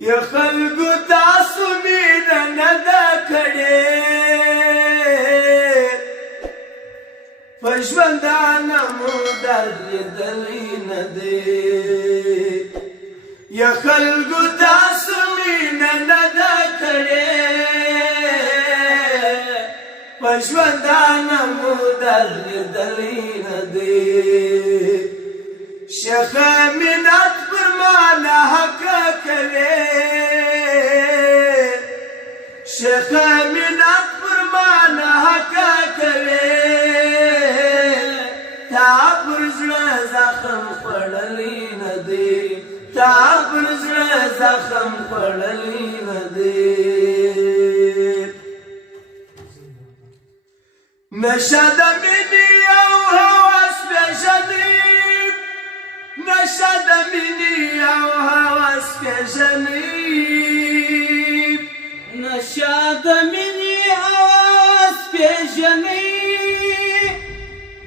یا خلکو تاسو مینه نه ده کړې په ژوندانه مو درد لیدلی نه دی یا خلکو تاسو مینه نه ده کړې په ژوندانه مو درد لیدلی نه دی شیخ منت پر مانا حق کوي شیخ منت پر مانا حق کوي تا پر زړه زخم خوړلی نه دی تا پر زړه زخم خوړلی نه دی نشه د مینې او هوس پېژني نشه د مینې او هوس پېژني نشه د مینې او هوس پېژني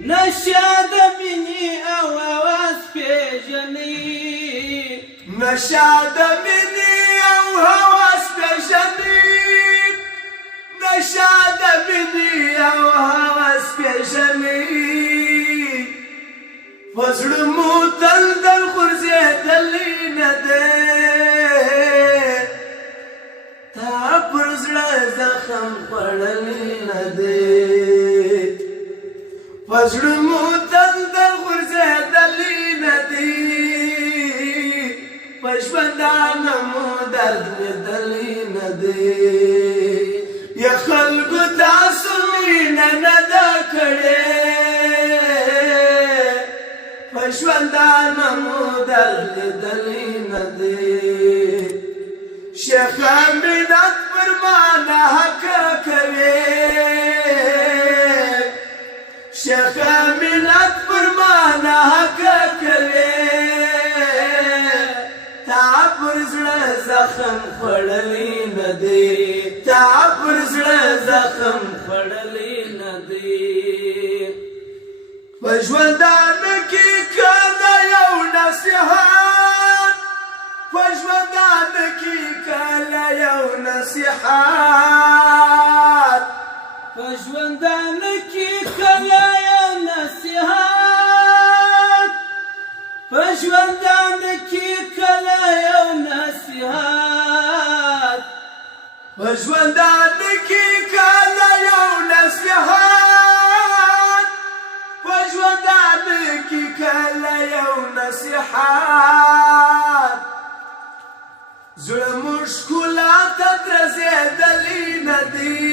نشه د مینې او هوس پېژني نشه د مینې او هوس پېژني نشه د مینې او هوس پېژني وزړه مو تل در غورځېدلی نه دی تا پر زړه زخم خوړلی نه دی وزړه مو تل در غورځېدلی نه دی په ژوندانه مو درد لیدلی نه دی یا خلکو تاسو مینه نه ده کړې په ژوندانه مو درد لیدلی نه دی شیخ منت پر مانا حق کوي شیخ منت پر مانا حق کوي تا پر زړه زخم خوړلی نه دی تا پر زړه زخم خوړلی نه دی په ژوندانه کې کله یو نصیحت په ژوندانه کې کله یو نصیحت په ژوندانه کې کله یو نصیحت په ژوندانه کې کله یو نصیحت په ژوندانه کې کله یو نصیحت په ژوندانه کې کله یو نصیحت زړه مو ښکلا ته درځېدلی نه دی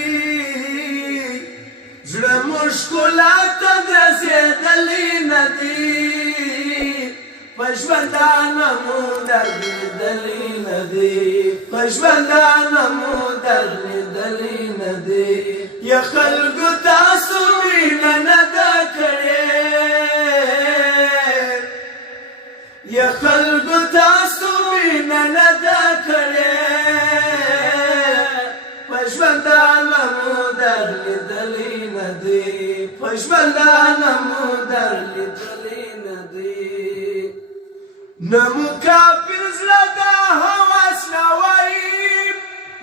زړه مو ښکلا ته درځېدلی نه دی په ژوندانه مو درد لیدلی نه دی په ژوندانه مو درد لیدلی نه دی یا خلکو تاسو مینه نه ده کړې یا خلکو تاسو مینه نه ده کړې په ژوندانه مو درد لیدلی نه دی په ژوندانه مو درد لیدلی نه دی نه مو کافر زړه د هوس نه وایي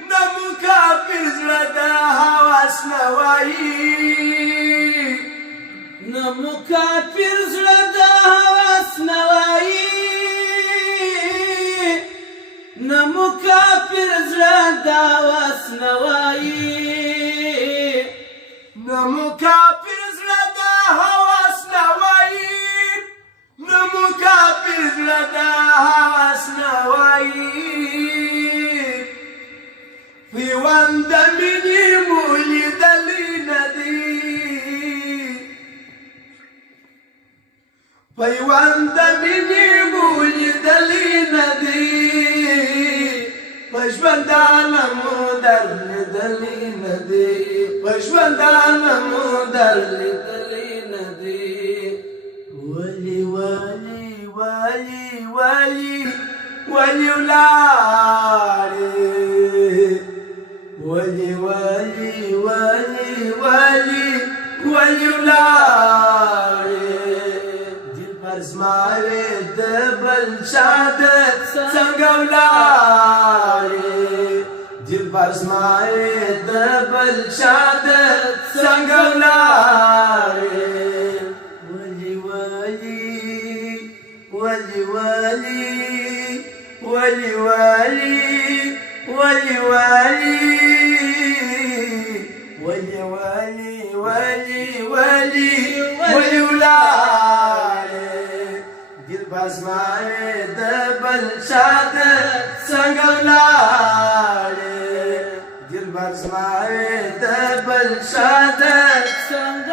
نه مو کافر زړه د هوس نه وایي نه مو کافر زړه د هوس نه وایي نه مو کافر زړه د هوس نه وایي نه مو کافر زړه د هوس نه وایي نه مو کافر زړه د هوس نه وایي پیوند د مینې مو لیدلی نه دی پیوند د مینې مو لیدلی نه دی په ژوندانه مو درد لیدلی نه دی په ژوندانه مو درد لیدلی نه دی ولی ولی ولی ولی ولی ولاړې ولی ولی ولی ولی ولی ولاړې دل پر زما د بل چا د څنګه ولاړې دلبر زمای د بل شاده څنګه ولاړې ولی ولی ولی ولی ولی ولی ولی ولی ولی ولی ولاړې دلبر زمای د بل شاده څنګه ولاړې دلبر زمای د بل شاده څنګه